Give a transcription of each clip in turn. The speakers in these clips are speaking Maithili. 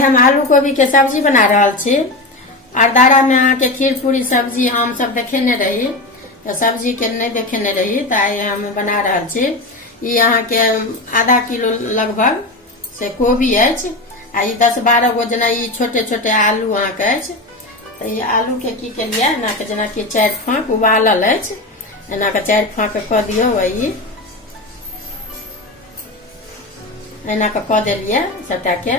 हम आलू कोबी के सब्जी बना रहल छी। अरदारा में अहाँ के खीर पूरी सब्जी हम सब देखेने रही, तो सब्जी के नहीं देखेने रही, तो आई हम बना रहल छी। ई अहाँ के आधा किलो लगभग से कोबी अछि, आ 10-12 गो जेना ई छोटे छोटे आलू अहाँ के अछि। तो ई आलू के की केलिए एना के जेना कि 4 फाँक उबालल अछि, एना के 4 फाँक कऽ दियौ। ई एना के कऽ देलिए सबटा के।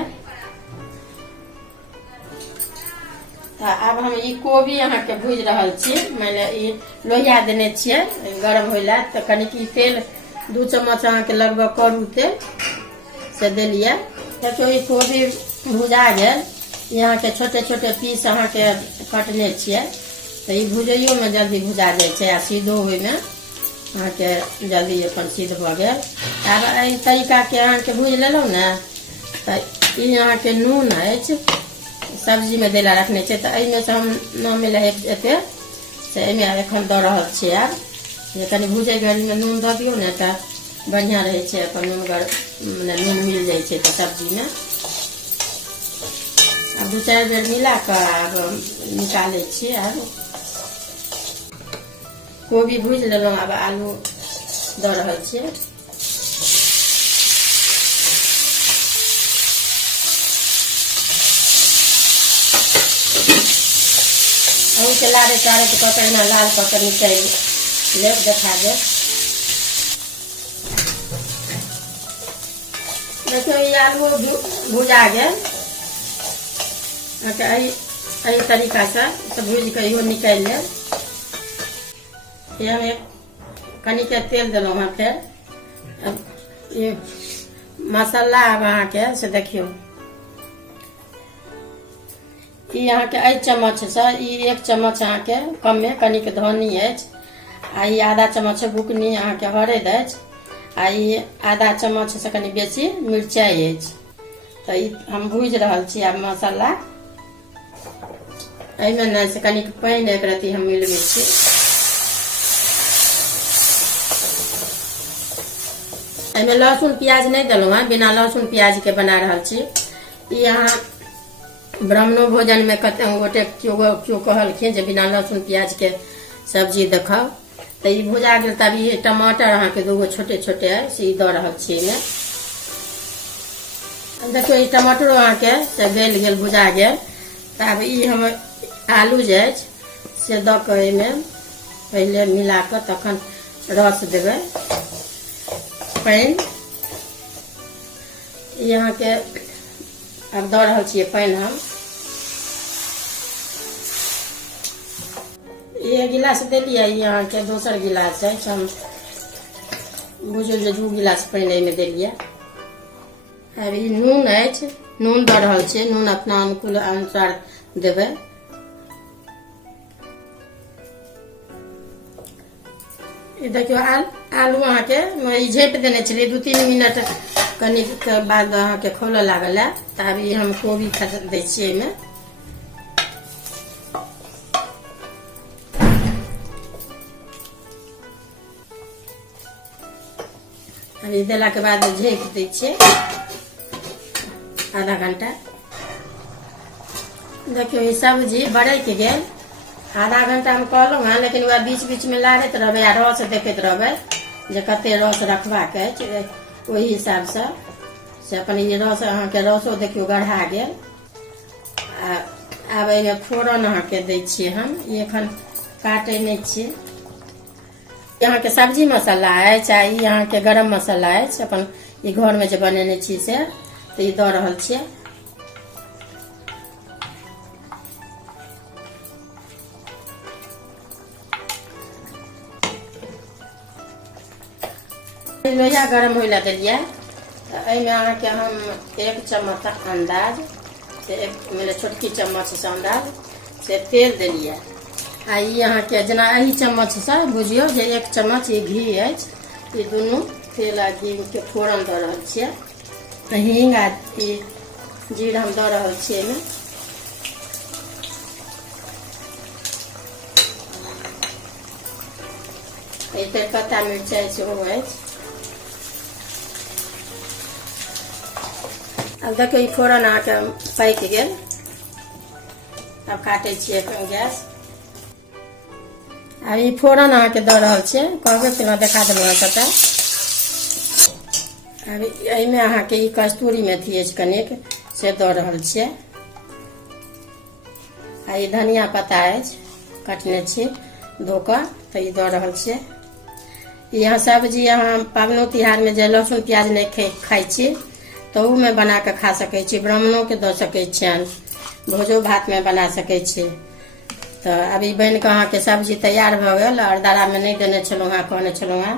अब हम ई कोबी अहाँ के भूज रहल छी। मैंने ई लोहिया देने छिए गरम होइला, तो कनिक ई तेल 2 चम्मच अहाँ के लगभग करू तेल से देलिए। देखियो ई कोबी भुजा गेल। यहाँ के छोटे छोटे पीस अहाँ के कटने छिए, तो ई भुजैयो में जल्दी भुजा जाए छै, आ सीधो होय में अहाँ के जल्दी अपन सिद्ध भऽ गेल। अब एहि तरीका के अहाँ के भूज लेलहुँ ने, तो ई अहाँ के नून अछि सब्जी में देला रखने छै, तो एहिमे से हम नमेला एते से एहिमे एखन दऽ रहल छियै। आब जे कनि भूजै घड़ी में नून दऽ दियौ ने, तो बढ़िया रहै छै, अपन नूनगर नून मिल जाइ छै तो सब्जी में। अब 2-4 बेर मिला कर आब निकालै छियै। आब कोबी भूज लेलहुँ, आब आलू दऽ रहल छियै। अहूँ के लारे चारे तो ककरना लाल ककर निकाल लेब, देखा देब। देखियो ये आलू भुजा गेल, एही तरीका से भूज के इहो निकाल लेब। हम एक कनी के तेल देलहुँ हाँ। फिर अब ये मसाला अब अहाँ के से देखियो, ई अहाँ के 1 चम्मच से ई 1 चम्मच अहाँ के कमे कनिक धनी अछि, आ ई आधा चम्मच बुकनी अहाँ के हरैद अछि, आ ई आधा चम्मच से कनि बेसी मिरचाई अछि। तो ई हम भूज रहल छी। आब मसाला एहिमे ने से कनिक पानि एक रत्ती हम मिलबै छी। एहिमे लहसुन प्याज नहीं देलहुँ हैं, बिना लहसुन प्याज के बना रहल छी। ई अहाँ ब्राह्मणो भोजन में कते गोटे क्यों कहलखिन जे बिना लहसुन प्याज के सब्जी देखाओ, तो ई भुजा गेल। तब ये टमाटर अहाँ के 2 गो छोटे छोटे है से ई दऽ रहल छी एहिमे। देखियो ई टमाटरो अहाँ के से गल गेल, भुजा गेल। तब ई हम आलू जे अछि से दऽ के एहिमे पहिले मिला के तखन रस देबै, पानि। ई अहाँ के अब दऽ रहल छियै पानि हम। 1 गिलास देलिए, ई अहाँ के दोसर गिलास है, हम बुझियो जे 2 गिलास पानि एहिमे देलिए। अब ई नून अछि, नून दऽ रहल छियै, नून अपना अनुकूल अनुसार देबै। ई देखियो आलू अहाँ के ई झेप देने छलिए 2-3 मिनट कनी के बाद अहाँ के खोलऽ लागल है। तब ई हम कोबी खसा दै छियै एहिमे। अभी देला के बाद झेप दै छियै आधा घंटा। देखियो ई सब्जी बरैक गेल, आधा घंटा में कहलहुँ हैं, लेकिन वह बीच बीच में लारैत रहबै आ रस देखैत रहबै जे कते रस रखबाक अछि, ओहि हिसाब से अपन ये रस अहाँ के रसो देखियो गढ़ा गेल। आब एहिमे फोरन अहाँ के दै छियै हम। ई एखन काटै नहीं छियै। यहाँ के सब्जी मसाला अछि, आ ई अहाँ के गरम मसाला अछि, अपन ई घर में जे बनेने छी से, तो ई दऽ रहल छियै। लोहिया गरम होइला देलिए, एहिमे अहाँ के हम 1 चम्मच अंदाज से मेरे छोटकी चम्मच से अंदाज से तेल देलिए। आ ई अहाँ के जेना एही चम्मच से बुझियो जे 1 चम्मच ई घी अछि। ई दुनू तेल आ घी के फोरन दऽ रहल छियै। हींग आ ई जीरा हम दऽ रहल छियै एहिमे। तेजपत्ता मिरचाई सेहो अछि। अब देखियो ई फोरन अहाँके पकि गेल। अब काटै छियै गैस। अब ई फोरन अहाँके दऽ रहल छियै, कहबे केलहुँ देखा देलहुँ अहाँ सबटा। अब एहिमे अहाँके ई कस्तूरी मेथी अछि कनिक से दऽ रहल छियै। आ ई धनिया पत्ता अछि काटने छी धो कऽ, तऽ ई दऽ रहल छियै। ई अहाँ सब्जी अहाँ पाबनो तिहारमे जे लहसुन प्याज नहि खाइ छी तहूमे बना कऽ खा सकै छी, ब्राह्मणोके दऽ सकै छियनि, भोजो भातमे बना सकै छी। तऽ अब ई बनि कऽ अहाँके सब्जी तैयार भऽ गेल। और दारामे नहि देने छलहुँ हेँ, कहने छलहुँ हेँ